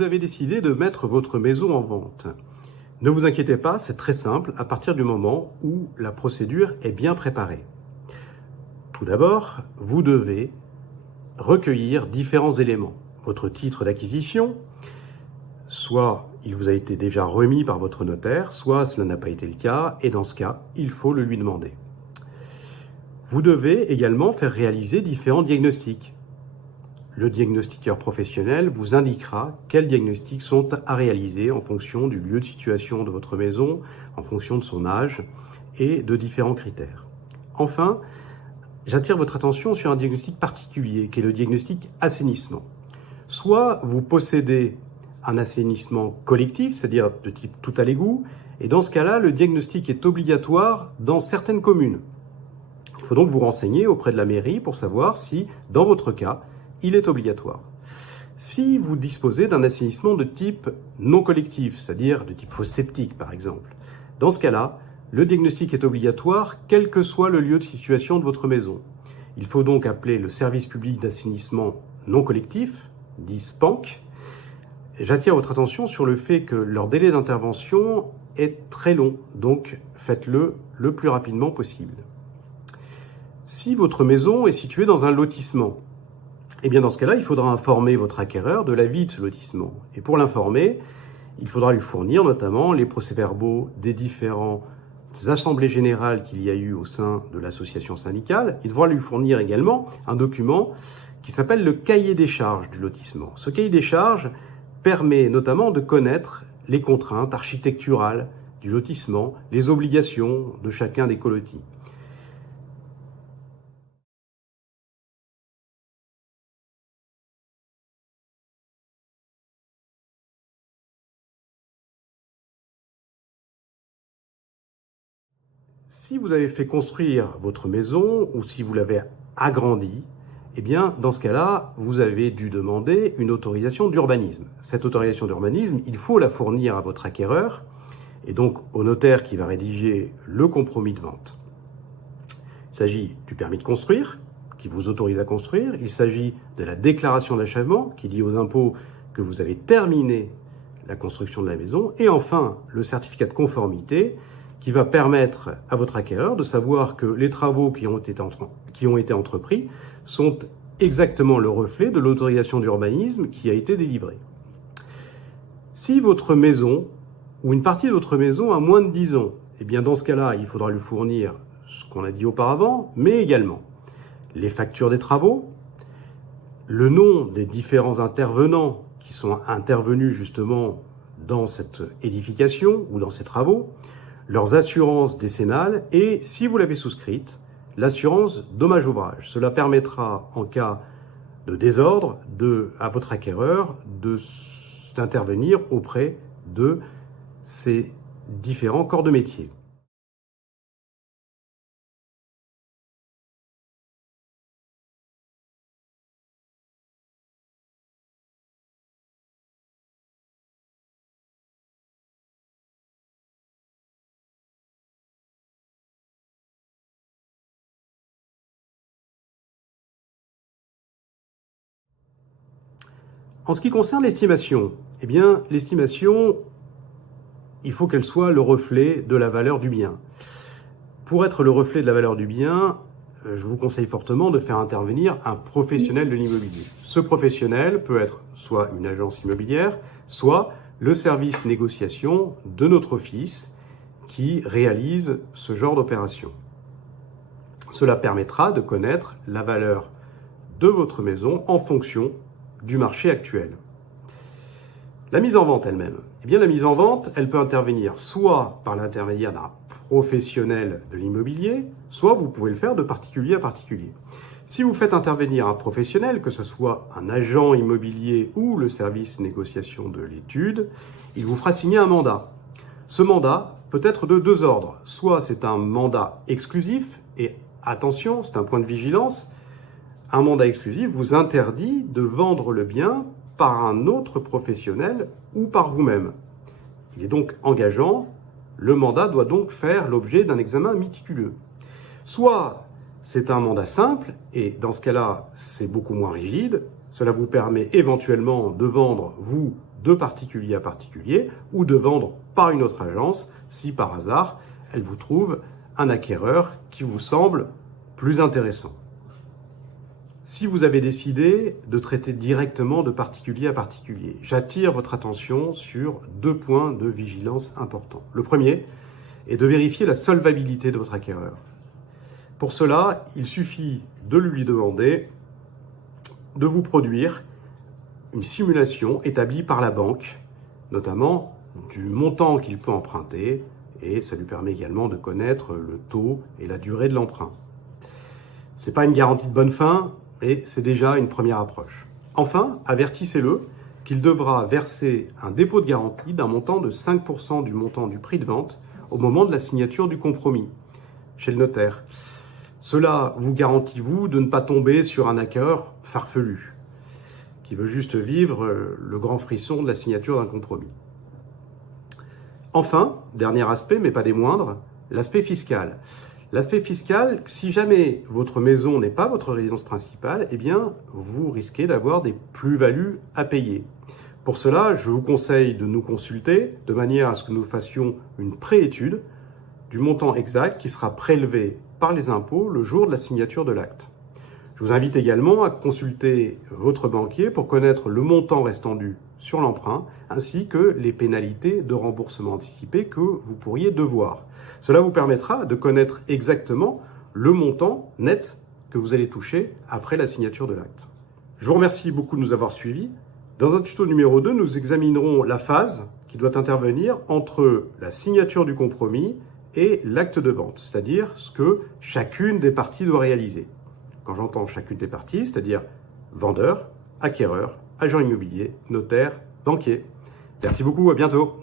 vous avez décidé de mettre votre maison en vente. Ne vous inquiétez pas, c'est très simple à partir du moment où la procédure est bien préparée. Tout d'abord, vous devez recueillir différents éléments. Votre titre d'acquisition, soit il vous a été déjà remis par votre notaire, soit cela n'a pas été le cas, et dans ce cas, il faut le lui demander. Vous devez également faire réaliser différents diagnostics. Le diagnostiqueur professionnel vous indiquera quels diagnostics sont à réaliser en fonction du lieu de situation de votre maison, en fonction de son âge et de différents critères. Enfin, j'attire votre attention sur un diagnostic particulier qui est le diagnostic assainissement. Soit vous possédez un assainissement collectif, c'est-à-dire de type tout à l'égout, et dans ce cas-là, le diagnostic est obligatoire dans certaines communes. Il faut donc vous renseigner auprès de la mairie pour savoir si, dans votre cas, il est obligatoire. Si vous disposez d'un assainissement de type non collectif, c'est-à-dire de type fosse septique par exemple, dans ce cas-là, le diagnostic est obligatoire quel que soit le lieu de situation de votre maison. Il faut donc appeler le service public d'assainissement non collectif, dit SPANC. J'attire votre attention sur le fait que leur délai d'intervention est très long, donc faites-le le plus rapidement possible. Si votre maison est située dans un lotissement, eh bien dans ce cas-là, il faudra informer votre acquéreur de la vie de ce lotissement. Et pour l'informer, il faudra lui fournir notamment les procès-verbaux des différentes assemblées générales qu'il y a eu au sein de l'association syndicale. Il devra lui fournir également un document qui s'appelle le cahier des charges du lotissement. Ce cahier des charges permet notamment de connaître les contraintes architecturales du lotissement, les obligations de chacun des colotis. Si vous avez fait construire votre maison ou si vous l'avez agrandie, eh bien, dans ce cas-là, vous avez dû demander une autorisation d'urbanisme. Cette autorisation d'urbanisme, il faut la fournir à votre acquéreur et donc au notaire qui va rédiger le compromis de vente. Il s'agit du permis de construire, qui vous autorise à construire. Il s'agit de la déclaration d'achèvement, qui dit aux impôts que vous avez terminé la construction de la maison. Et enfin, le certificat de conformité, qui va permettre à votre acquéreur de savoir que les travaux qui ont été entrepris sont exactement le reflet de l'autorisation d'urbanisme qui a été délivrée. Si votre maison ou une partie de votre maison a moins de 10 ans, eh bien dans ce cas-là, il faudra lui fournir ce qu'on a dit auparavant, mais également les factures des travaux, le nom des différents intervenants qui sont intervenus justement dans cette édification ou dans ces travaux, leurs assurances décennales et, si vous l'avez souscrite, l'assurance dommage-ouvrage. Cela permettra, en cas de désordre, à votre acquéreur d'intervenir auprès de ces différents corps de métier. En ce qui concerne l'estimation, eh bien, l'estimation, il faut qu'elle soit le reflet de la valeur du bien. Pour être le reflet de la valeur du bien, je vous conseille fortement de faire intervenir un professionnel de l'immobilier. Ce professionnel peut être soit une agence immobilière, soit le service négociation de notre office qui réalise ce genre d'opération. Cela permettra de connaître la valeur de votre maison en fonction du marché actuel. La mise en vente elle-même. Eh bien, la mise en vente, elle peut intervenir soit par l'intermédiaire d'un professionnel de l'immobilier, soit vous pouvez le faire de particulier à particulier. Si vous faites intervenir un professionnel, que ce soit un agent immobilier ou le service négociation de l'étude, il vous fera signer un mandat. Ce mandat peut être de deux ordres. Soit c'est un mandat exclusif, et attention, c'est un point de vigilance, un mandat exclusif vous interdit de vendre le bien par un autre professionnel ou par vous-même. Il est donc engageant, le mandat doit donc faire l'objet d'un examen méticuleux. Soit c'est un mandat simple, et dans ce cas-là, c'est beaucoup moins rigide, Cela vous permet éventuellement de vendre, vous, de particulier à particulier, ou de vendre par une autre agence, si par hasard, elle vous trouve un acquéreur qui vous semble plus intéressant. Si vous avez décidé de traiter directement de particulier à particulier, j'attire votre attention sur 2 points de vigilance importants. Le premier est de vérifier la solvabilité de votre acquéreur. Pour cela, il suffit de lui demander de vous produire une simulation établie par la banque, notamment du montant qu'il peut emprunter, et ça lui permet également de connaître le taux et la durée de l'emprunt. Ce n'est pas une garantie de bonne fin, mais c'est déjà une première approche. Enfin, avertissez-le qu'il devra verser un dépôt de garantie d'un montant de 5% du montant du prix de vente au moment de la signature du compromis chez le notaire. Cela vous garantit, vous, de ne pas tomber sur un acquéreur farfelu qui veut juste vivre le grand frisson de la signature d'un compromis. Enfin, dernier aspect, mais pas des moindres, l'aspect fiscal. L'aspect fiscal, si jamais votre maison n'est pas votre résidence principale, eh bien, vous risquez d'avoir des plus-values à payer. Pour cela, je vous conseille de nous consulter de manière à ce que nous fassions une préétude du montant exact qui sera prélevé par les impôts le jour de la signature de l'acte. Je vous invite également à consulter votre banquier pour connaître le montant restant dû sur l'emprunt, ainsi que les pénalités de remboursement anticipé que vous pourriez devoir. Cela vous permettra de connaître exactement le montant net que vous allez toucher après la signature de l'acte. Je vous remercie beaucoup de nous avoir suivis. Dans un tuto numéro 2, nous examinerons la phase qui doit intervenir entre la signature du compromis et l'acte de vente, c'est-à-dire ce que chacune des parties doit réaliser. Quand j'entends chacune des parties, c'est-à-dire vendeur, acquéreur, agent immobilier, notaire, banquier. Merci beaucoup, à bientôt.